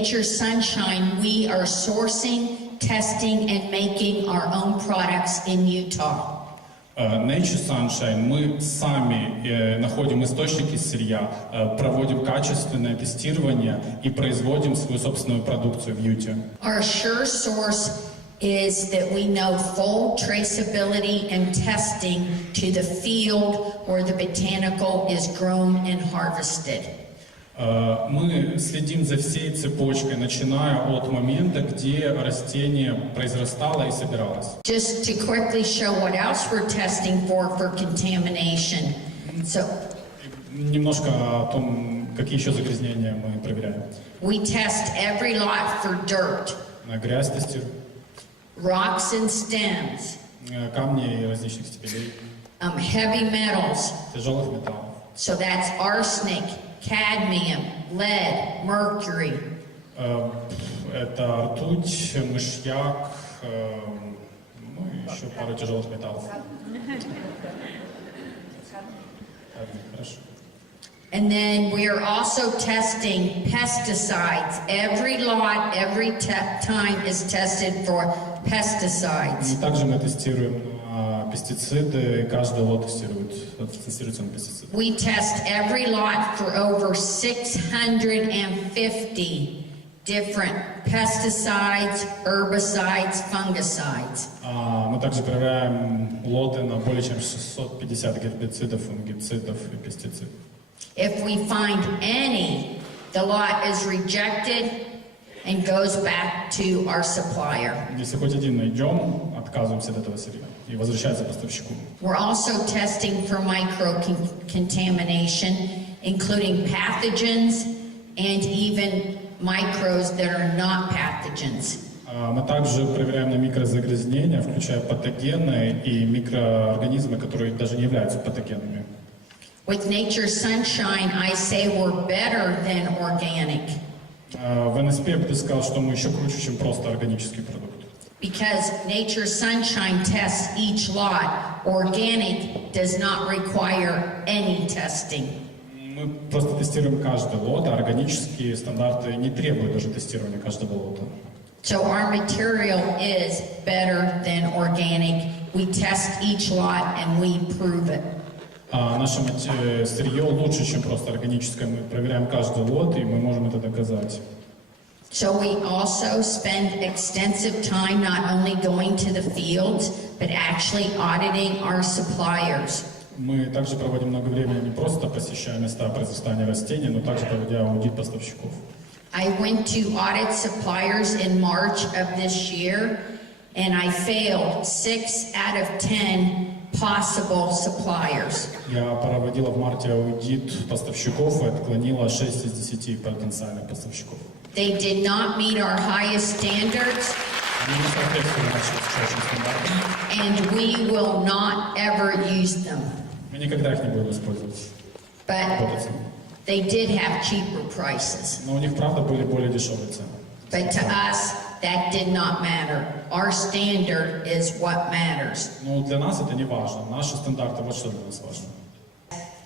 Nature Sunshine, we are sourcing, testing, and making our own products in Utah. Nature Sunshine, мы сами находим источники сырья, проводим качественное тестирование и производим свою собственную продукцию в Юте. Our sure source is that we know full traceability and testing to the field where the botanical is grown and harvested. Мы следим за всей цепочкой, начиная от момента, где растение произрастало и собиралось. Just to quickly show what else we're testing for contamination. So, немножко о том, какие еще загрязнения мы проверяем. We test every lot for dirt, Грязь тестируем, rocks and stems, камни различных степеней, heavy metals. тяжелых металлов. So that's arsenic, cadmium, lead, mercury. Это ртуть, мышьяк, ну и еще пару тяжелых металлов. Хорошо. And then we are also testing pesticides. Every lot, every time is tested for pesticides. Также мы тестируем пестициды, каждый лот тестируется на пестициды. We test every lot for over 650 different pesticides, herbicides, fungicides. Мы также проверяем лоты на более чем 650 гербицидов, фунгицидов и пестицидов. If we find any, the lot is rejected and goes back to our supplier. Если хоть один найдем, отказываемся от этого сырья и возвращается поставщику. We're also testing for micro-contamination, including pathogens and even microbes that are not pathogens. Мы также проверяем на микрозагрязнения, включая патогены и микроорганизмы, которые даже не являются патогенами. With Nature Sunshine, I say we're better than organic. В NSP я бы сказал, что мы еще круче, чем просто органический продукт. Because Nature Sunshine tests each lot, organic does not require any testing. Мы просто тестируем каждый лот, а органические стандарты не требуют даже тестирования каждого лота. So our material is better than organic. We test each lot and we prove it. Наше сырье лучше, чем просто органическое. Мы проверяем каждый лот, и мы можем это доказать. So we also spend extensive time not only going to the fields, but actually auditing our suppliers. Мы также проводим много времени не просто посещая места произрастания растений, но также проводя аудит поставщиков. I went to audit suppliers in March of this year, and I failed 6 out of 10 possible suppliers. Я проводила в марте аудит поставщиков и отклонила 6 из 10 потенциальных поставщиков. They did not meet our highest standards, Они не соответствовали нашим высочайшим стандартам. and we will not ever use them. Мы никогда их не будем использовать. But they did have cheaper prices. Но у них, правда, были более дешевые цены. But to us, that did not matter. Our standard is what matters. Но для нас это не важно. Наши стандарты, вот что для нас важно.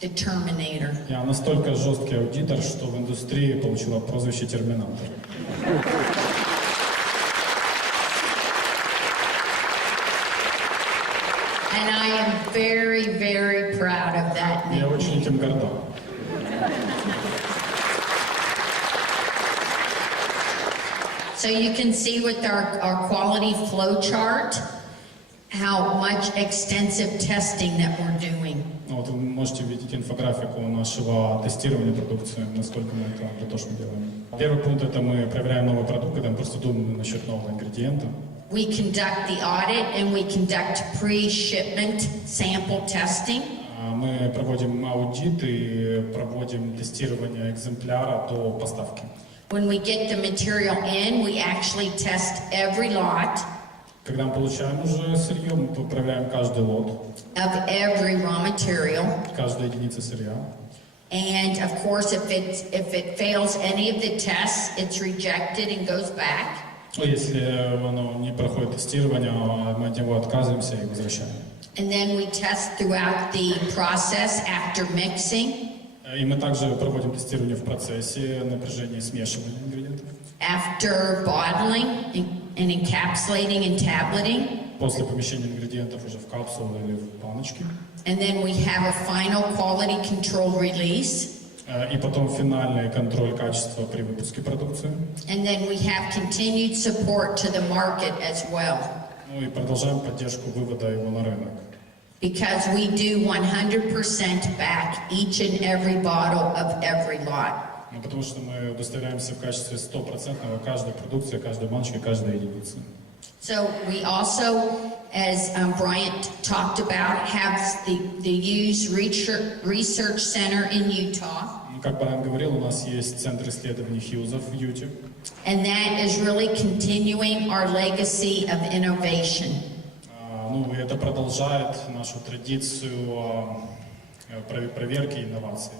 Determinator. Я настолько жесткий аудитор, что в индустрии получила прозвище «Терминатор». And I am very, very proud of that Я name. очень этим горда. So you can see with our quality flow chart how much extensive testing that we're doing. Вот вы можете видеть инфографику нашего тестирования продукции, насколько мы это дотошно делаем. Первый пункт — это мы проверяем новый продукт, когда мы просто думаем насчет нового ингредиента. We conduct the audit and we conduct pre-shipment sample testing. Мы проводим аудит и проводим тестирование экземпляра до поставки. When we get the material in, we actually test every lot Когда мы получаем уже сырье, мы проверяем каждый лот, of every raw material. каждая единица сырья. And of course, if it fails any of the tests, it's rejected and goes back. Если оно не проходит тестирование, мы от него отказываемся и возвращаем. And then we test throughout the process after mixing. И мы также проводим тестирование в процессе напряжения смешивания ингредиентов. after bottling and encapsulating and tableting. После помещения ингредиентов уже в капсулы или в баночки. And then we have a final quality control release. И потом финальный контроль качества при выпуске продукции. And then we have continued support to the market as well. Ну и продолжаем поддержку вывода его на рынок. Because we do 100% back each and every bottle of every lot. Ну, потому что мы удостоверяемся в качестве 100% каждой продукции, каждой баночки, каждой единицы. So we also, as Bryant talked about, have the Hughes Research Center in Utah. Как Брайан говорил, у нас есть центр исследований Хьюза в Юте. And that is really continuing our legacy of innovation. Ну, и это продолжает нашу традицию проверки и инноваций.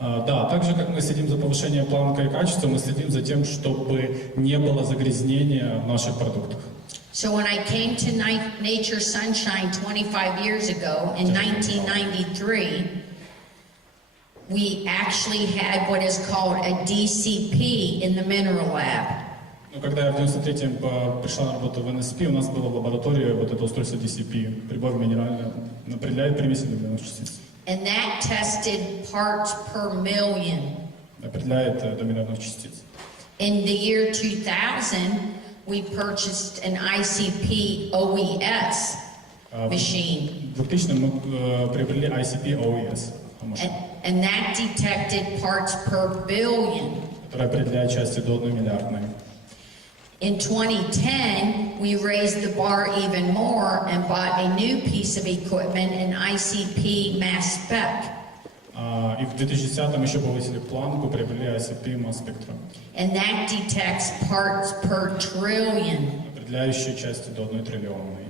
Да, так же, как мы следим за повышением планка и качества, мы следим за тем, чтобы не было загрязнения в наших продуктах. So when I came to Nature Sunshine 25 years ago, in 1993, we actually had what is called a DCP in the mineral lab. Ну, когда я в 93-м пришла на работу в NSP, у нас было в лаборатории вот это устройство DCP, прибор минеральный, определяет примеси минеральных частиц. And that tested parts per million. Определяет до минеральных частиц. In the year 2000, we purchased an ICP OES machine. В 2000-м мы приобрели ICP OES машину, And that detected parts per billion. которая определяет части до 1 миллиардной. In 2010, we raised the bar even more and bought a new piece of equipment, an ICP mass spec. И в 2010-м еще повысили планку, приобрели ICP Mass Spectrum, And that detects parts per trillion. определяющие части до 1 триллионной.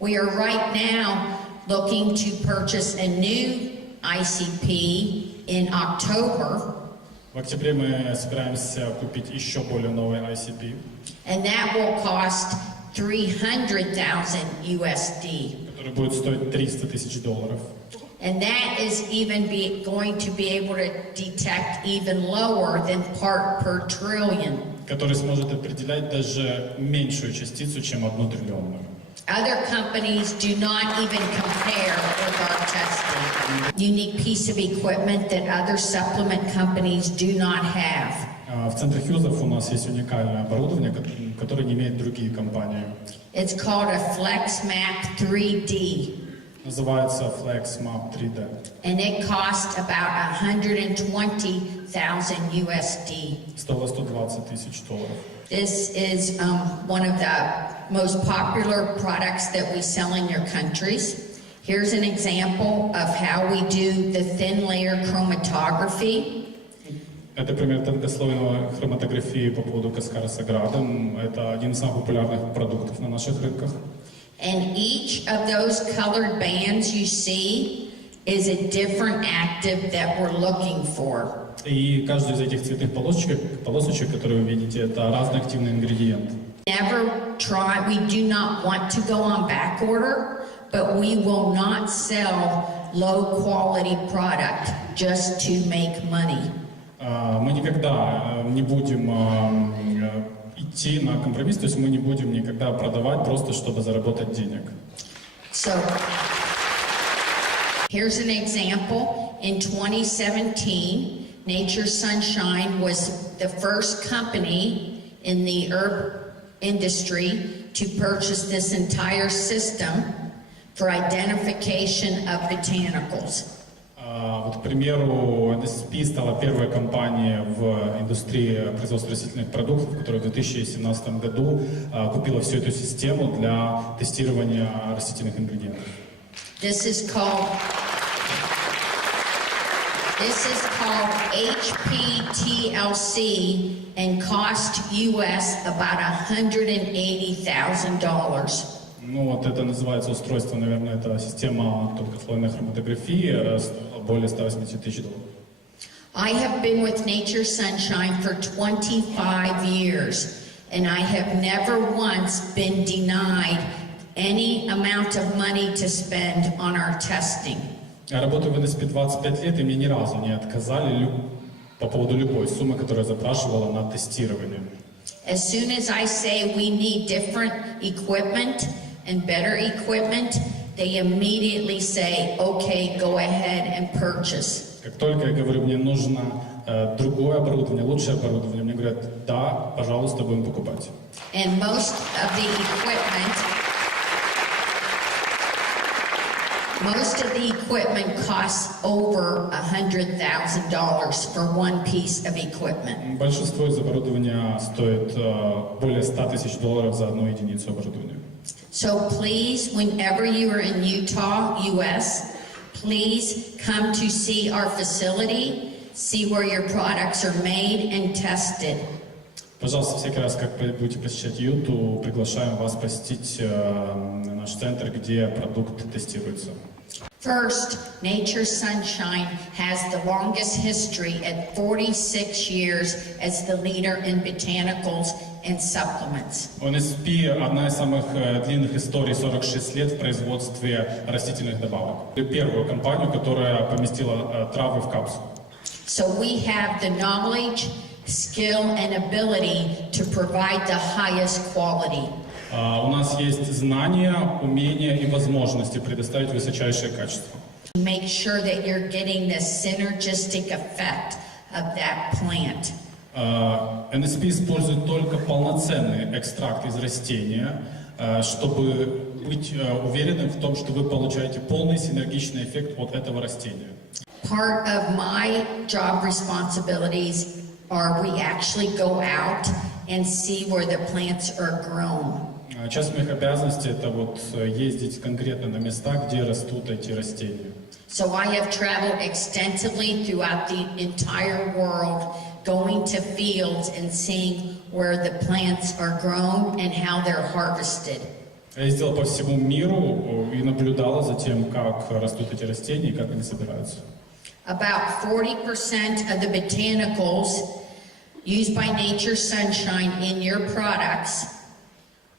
We are right now looking to purchase a new ICP in October. В октябре мы собираемся купить еще более новый ICP, And that will cost $300,000 USD. который будет стоить $300 тысяч. And that is even going to be able to detect even lower than part per trillion. Который сможет определять даже меньшую частицу, чем 1 триллионную. Other companies do not even compare with our testing. Unique piece of equipment that other supplement companies do not have. В центре Хьюзов у нас есть уникальное оборудование, которое не имеют другие компании. It's called a FlexMap 3D. Называется FlexMap 3D. And it cost about $120,000 USD. Стоило $120 тысяч. This is one of the most popular products that we sell in your countries. Here's an example of how we do the thin layer chromatography. Это пример тонкослойной хроматографии по поводу каскара с аградом. Это один из самых популярных продуктов на наших рынках. And each of those colored bands you see is a different active that we're looking for. И каждый из этих цветных полосочек, которые вы видите, это разный активный ингредиент. We do not want to go on back order, but we will not sell low quality product just to make money. Мы никогда не будем идти на компромисс, то есть мы не будем никогда продавать просто, чтобы заработать денег. So, here's an example. In 2017, Nature Sunshine was the first company in the herb industry to purchase this entire system for identification of botanicals. Вот, к примеру, NSP стала первой компанией в индустрии производства растительных продуктов, которая в 2017 году купила всю эту систему для тестирования растительных ингредиентов. This is called HPTLC and cost US about $180,000. Ну вот это называется устройство, наверное, это система тонкослойной хроматографии, более $180 тысяч. I have been with Nature Sunshine for 25 years, and I have never once been denied any amount of money to spend on our testing. Я работаю в NSP 25 лет, и мне ни разу не отказали по поводу любой суммы, которую я запрашивала на тестирование. As soon as I say we need different equipment and better equipment, they immediately say, okay, go ahead and purchase. Как только я говорю, мне нужно другое оборудование, лучшее оборудование, мне говорят, да, пожалуйста, будем покупать. And most of the equipment costs over $100,000 for one piece of equipment. Большинство из оборудования стоит более $100 000 за одну единицу оборудования. So please, whenever you are in Utah, US, please come to see our facility, see where your products are made and tested. Пожалуйста, всякий раз, как будете посещать Юту, приглашаем вас посетить наш центр, где продукты тестируются. First, Nature Sunshine has the longest history at 46 years as the leader in botanicals and supplements. NSP – одна из самых длинных историй, 46 лет в производстве растительных добавок. Первую компанию, которая поместила травы в капсулу. So we have the knowledge, skill, and ability to provide the highest quality. У нас есть знания, умения и возможности предоставить высочайшее качество. Make sure that you're getting the synergistic effect of that plant. NSP использует только полноценный экстракт из растения, чтобы быть уверенным в том, что вы получаете полный синергичный эффект от этого растения. Part of my job responsibilities are we actually go out and see where the plants are grown. Часть моих обязанностей – это вот ездить конкретно на места, где растут эти растения. So I have traveled extensively throughout the entire world, going to fields and seeing where the plants are grown and how they're harvested. Я ездил по всему миру и наблюдала за тем, как растут эти растения и как они собираются. About 40% of the botanicals used by Nature Sunshine in your products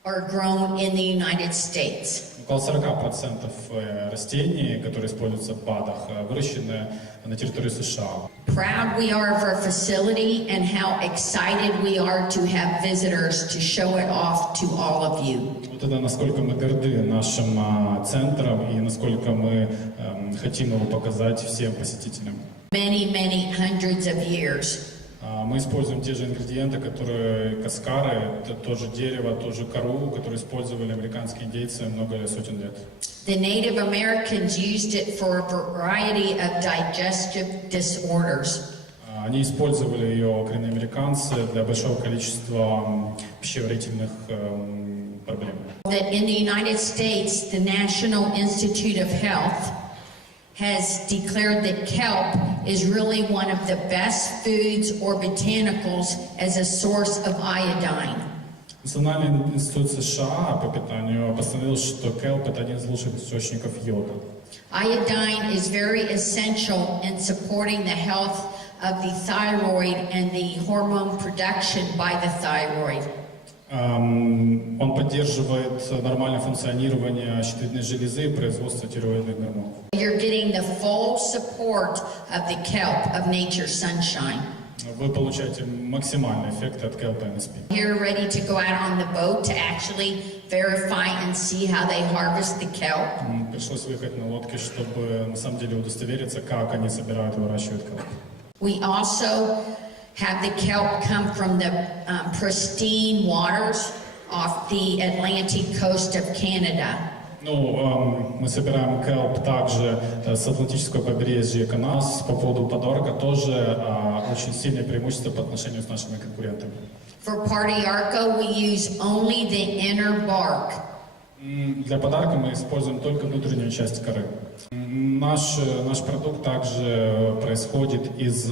are grown in the United States. Около 40% растений, которые используются в БАДах, выращены на территории США. Proud we are of our facility and how excited we are to have visitors to show it off to all of you. Вот это насколько мы горды нашим центром и насколько мы хотим его показать всем посетителям. Many hundreds of years. Мы используем те же ингредиенты, которые каскары, это тоже дерево, тоже кору, которые использовали американские индейцы много сотен лет. The Native Americans used it for a variety of digestive disorders. Они использовали ее, коренные американцы, для большого количества пищеварительных проблем. That in the United States, the National Institute of Health has declared that kelp is really one of the best foods or botanicals as a source of iodine. Национальный институт США по питанию постановил, что келп – это один из лучших источников йода. Iodine is very essential in supporting the health of the thyroid and the hormone production by the thyroid. Он поддерживает нормальное функционирование щитовидной железы и производство тиреоидных гормонов. You're getting the full support of the kelp of Nature Sunshine. Вы получаете максимальный эффект от келпа NSP. You're ready to go out on the boat to actually verify and see how they harvest the kelp. Пришлось выехать на лодке, чтобы на самом деле удостовериться, как они собирают и выращивают келп. We also have the kelp come from the pristine waters off the Atlantic coast of Canada. Мы собираем келп также с Атлантического побережья Канады. По поводу подарка тоже очень сильное преимущество по отношению с нашими конкурентами. For Partiarco, we use only the inner bark. Для подарка мы используем только внутреннюю часть коры. Наш продукт также происходит из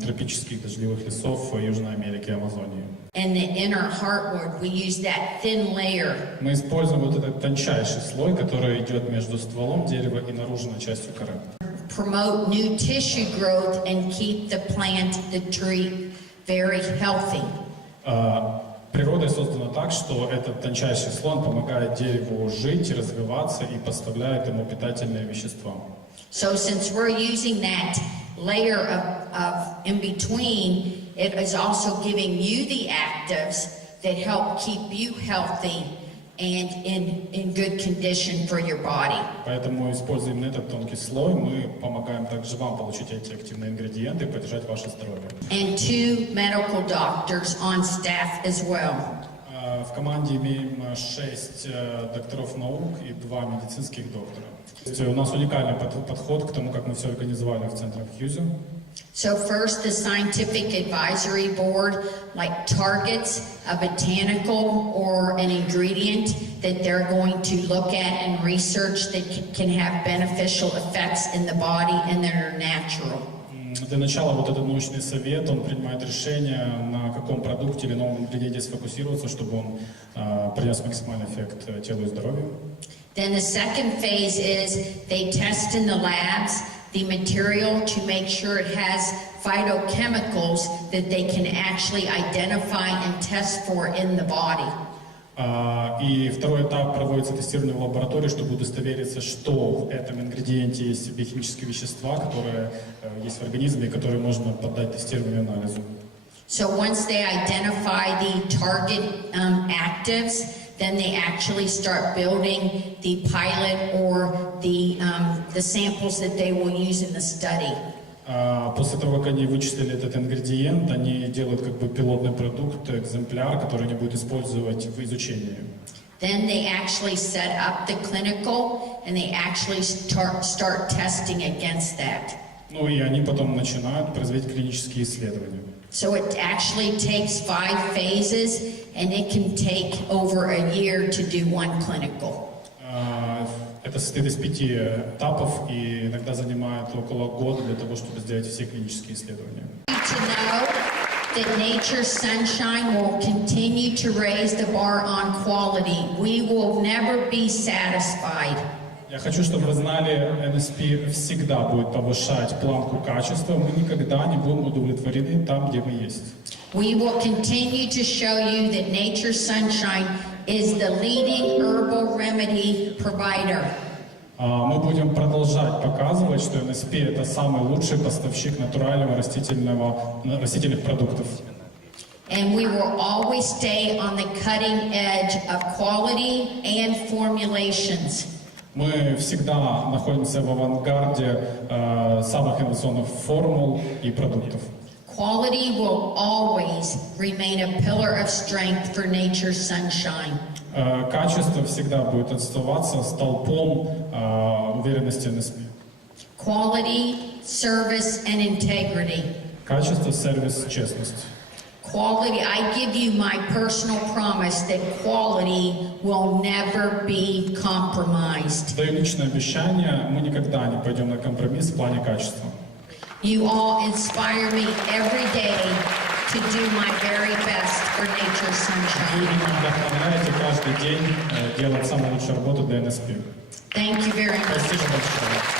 тропических дождевых лесов Южной Америки и Амазонии. And the inner heartwood, we use that thin layer. Мы используем вот этот тончайший слой, который идет между стволом дерева и наружной частью коры. Promote new tissue growth and keep the plant, the tree, very healthy. Природой создано так, что этот тончайший слой помогает дереву жить, развиваться и поставляет ему питательные вещества. So since we're using that layer of in between, it is also giving you the actives that help keep you healthy and in good condition for your body. Поэтому, используя именно этот тонкий слой, мы помогаем также вам получить эти активные ингредиенты и поддержать ваше здоровье. And 2 medical doctors on staff as well. В команде имеем 6 докторов наук и 2 медицинских доктора. То есть у нас уникальный подход к тому, как мы все организовали в центре в Хьюзе. So first, the scientific advisory board like targets a botanical or an ingredient that they're going to look at and research that can have beneficial effects in the body and that are natural. Для начала вот этот научный совет, он принимает решение, на каком продукте или новом ингредиенте сфокусироваться, чтобы он принес максимальный эффект телу и здоровью. Then the second phase is they test in the labs the material to make sure it has phytochemicals that they can actually identify and test for in the body. И второй этап проводится тестирование в лаборатории, чтобы удостовериться, что в этом ингредиенте есть биохимические вещества, которые есть в организме, которые можно поддать тестированию и анализу. So once they identify the target actives, then they actually start building the pilot or the samples that they will use in the study. После того, как они вычислили этот ингредиент, они делают как бы пилотный продукт, экземпляр, который они будут использовать в изучении. Then they actually set up the clinical and they actually start testing against that. Ну и они потом начинают производить клинические исследования. So it actually takes 5 phases and it can take over a year to do one clinical. Это состоит из 5 этапов и иногда занимает около года для того, чтобы сделать все клинические исследования. To know that nature's sunshine will continue to raise the bar on quality. We will never be satisfied. Я хочу, чтобы вы знали, NSP всегда будет повышать планку качества. Мы никогда не будем удовлетворены там, где мы есть. We will continue to show you that nature's sunshine is the leading herbal remedy provider. Мы будем продолжать показывать, что NSP это самый лучший поставщик натурального растительных продуктов. And we will always stay on the cutting edge of quality and formulations. Мы всегда находимся в авангарде самых инновационных формул и продуктов. Quality will always remain a pillar of strength for nature's sunshine. Качество всегда будет оставаться столпом уверенности NSP. Quality, service, and integrity. Качество, сервис, честность. Quality, I give you my personal promise that quality will never be compromised. Даю личное обещание, мы никогда не пойдем на компромисс в плане качества. You all inspire me every day to do my very best for nature's sunshine. Вы меня вдохновляете каждый день делать самую лучшую работу для NSP. Thank you very much. Спасибо большое.